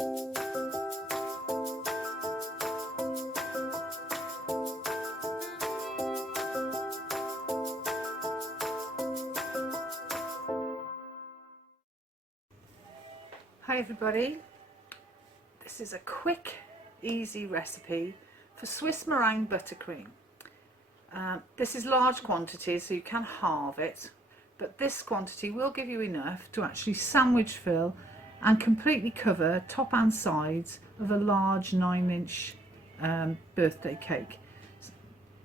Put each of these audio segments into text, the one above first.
Hi everybody, this is a quick, easy recipe for Swiss meringue buttercream. This is large quantities, so you can halve it, but this quantity will give you enough to actually sandwich fill and completely cover top and sides of a large 9-inch birthday cake.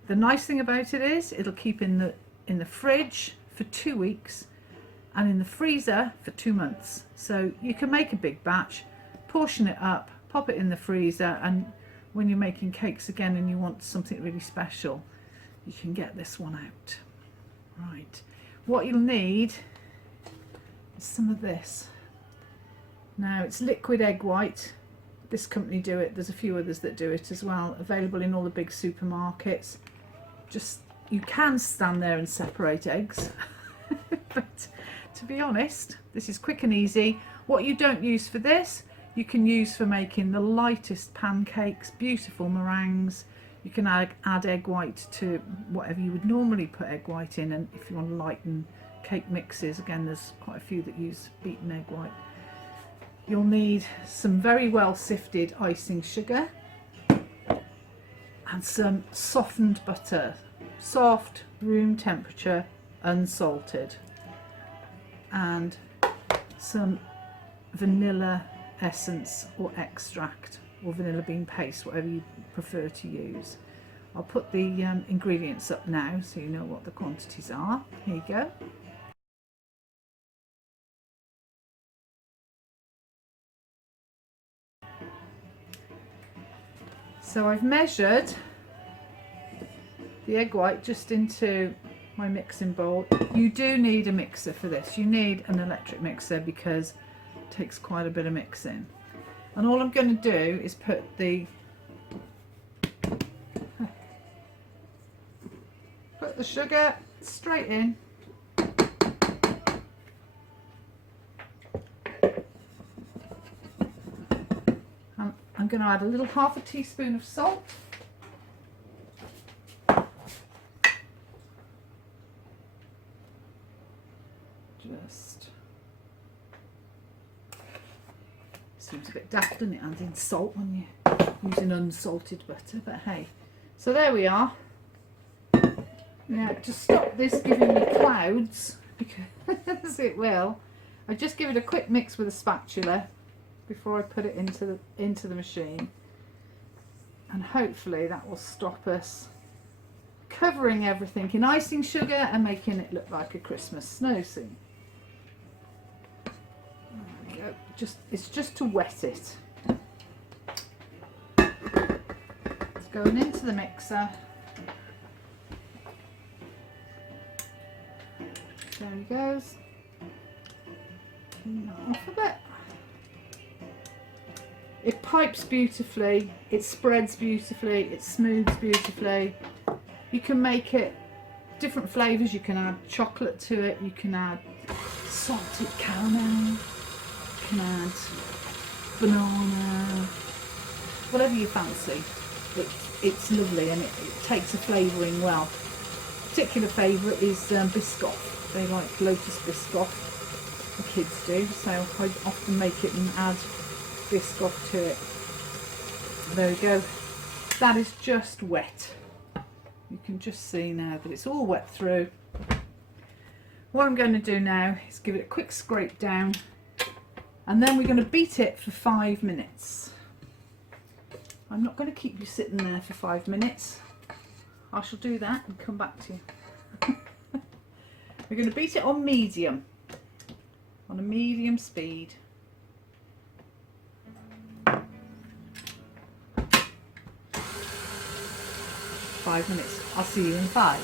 The nice thing about it is it'll keep in the fridge for 2 weeks and in the freezer for 2 months. So you can make a big batch, portion it up, pop it in the freezer, and when you're making cakes again and you want something really special, you can get this one out. Right, what you'll need is some of this. Now it's liquid egg white. This company do it, there's a few others that do it as well, available in all the big supermarkets. Just, you can stand there and separate eggs but to be honest, this is quick and easy. What you don't use for this, you can use for making the lightest pancakes, beautiful meringues. You can add egg white to whatever you would normally put egg white in, and if you want to lighten cake mixes, again there's quite a few that use beaten egg white. You'll need some very well sifted icing sugar and some softened butter, soft, room temperature, unsalted, and some vanilla essence or extract or vanilla bean paste, whatever you prefer to use. I'll put the ingredients up now so you know what the quantities are. Here you go. So I've measured the egg white just into my mixing bowl. You do need a mixer for this. You need an electric mixer because it takes quite a bit of mixing. And all I'm going to do is put the sugar straight in. I'm going to add a little half a teaspoon of salt. Just seems a bit daft, doesn't it, adding salt when you're using unsalted butter, but hey. So there we are. Now to stop this giving me clouds, because it will, I just give it a quick mix with a spatula before I put it into the machine, and hopefully that will stop us covering everything in icing sugar and making it look like a Christmas snow scene. There we go. It's just to wet it. It's going into the mixer. There he goes. Off a bit. It pipes beautifully, it spreads beautifully, it smooths beautifully. You can make it different flavours. You can add chocolate to it, you can add salted caramel, you can add banana, whatever you fancy. It's lovely, and it takes a flavouring well. Particular favourite is Biscoff. They like Lotus Biscoff, the kids do, so I often make it and add Biscoff to it. There we go. That is just wet. You can just see now that it's all wet through. What I'm going to do now is give it a quick scrape down, and then we're going to beat it for 5 minutes. I'm not going to keep you sitting there for 5 minutes. I shall do that and come back to you. We're going to beat it on medium, on a medium speed. Five minutes. I'll see you in 5.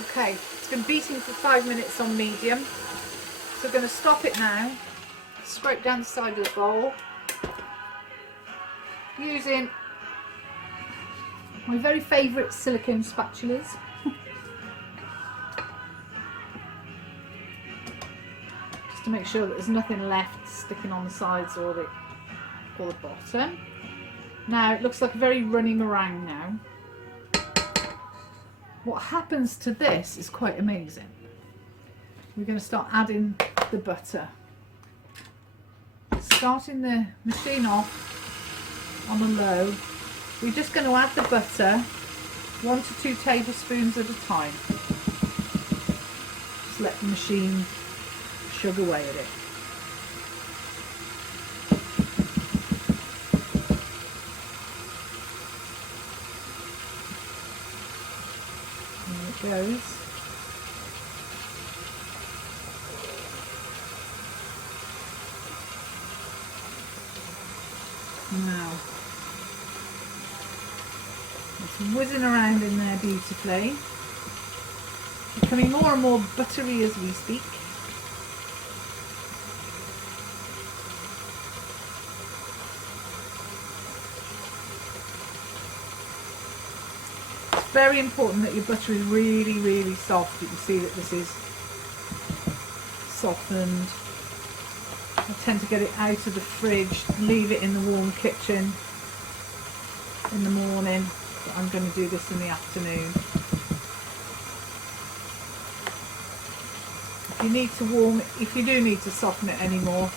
Okay, it's been beating for 5 minutes on medium. So we're going to stop it now. Scrape down the side of the bowl. Using my very favourite silicone spatulas. Just to make sure that there's nothing left sticking on the sides or the bottom. Now it looks like a very runny meringue now. What happens to this is quite amazing. We're going to start adding the butter. Starting the machine off on a low, we're just going to add the butter 1 to 2 tablespoons at a time. Just let the machine chug away at it. There it goes. Now, it's whizzing around in there beautifully. Becoming more and more buttery as we speak. It's very important that your butter is really, really soft. You can see that this is softened. I tend to get it out of the fridge, leave it in the warm kitchen in the morning, but I'm going to do this in the afternoon. If you need to warm it, if you do need to soften it anymore,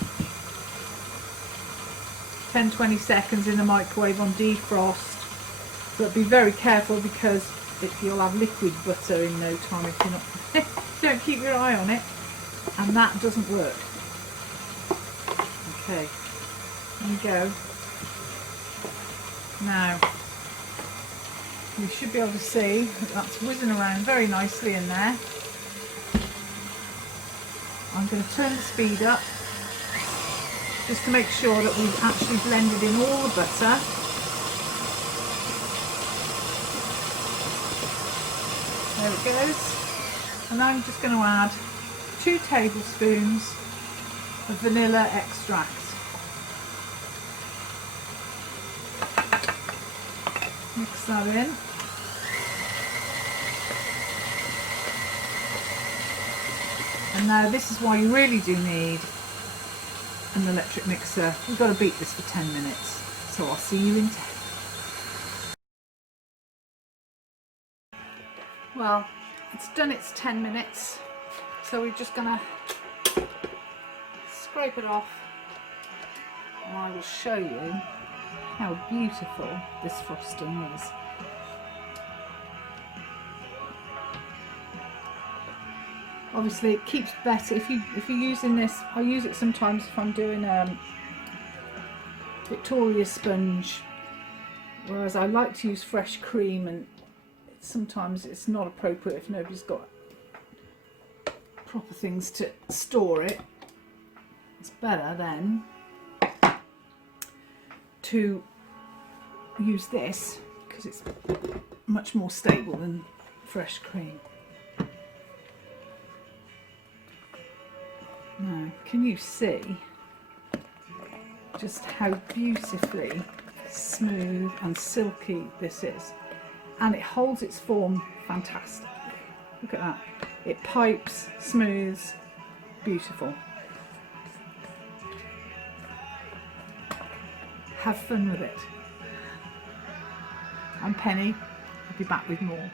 10-20 seconds in the microwave on defrost, but be very careful because you'll have liquid butter in no time if you're not if you don't keep your eye on it, and that doesn't work. Okay, there we go. Now, you should be able to see that that's whizzing around very nicely in there. I'm going to turn the speed up just to make sure that we've actually blended in all the butter. There it goes. And I'm just going to add 2 tablespoons of vanilla extract. Mix that in. And now this is why you really do need an electric mixer. We've got to beat this for 10 minutes. So I'll see you in 10. Well, it's done its 10 minutes. So we're just going to scrape it off. And I will show you how beautiful this frosting is. Obviously it keeps better if you're using this. I use it sometimes if I'm doing Victoria sponge, whereas I like to use fresh cream, and sometimes it's not appropriate if nobody's got proper things to store it. It's better then to use this because it's much more stable than fresh cream. Now, can you see just how beautifully smooth and silky this is? And it holds its form fantastically. Look at that. It pipes, smooths, beautiful. Have fun with it. I'm Penny. I'll be back with more.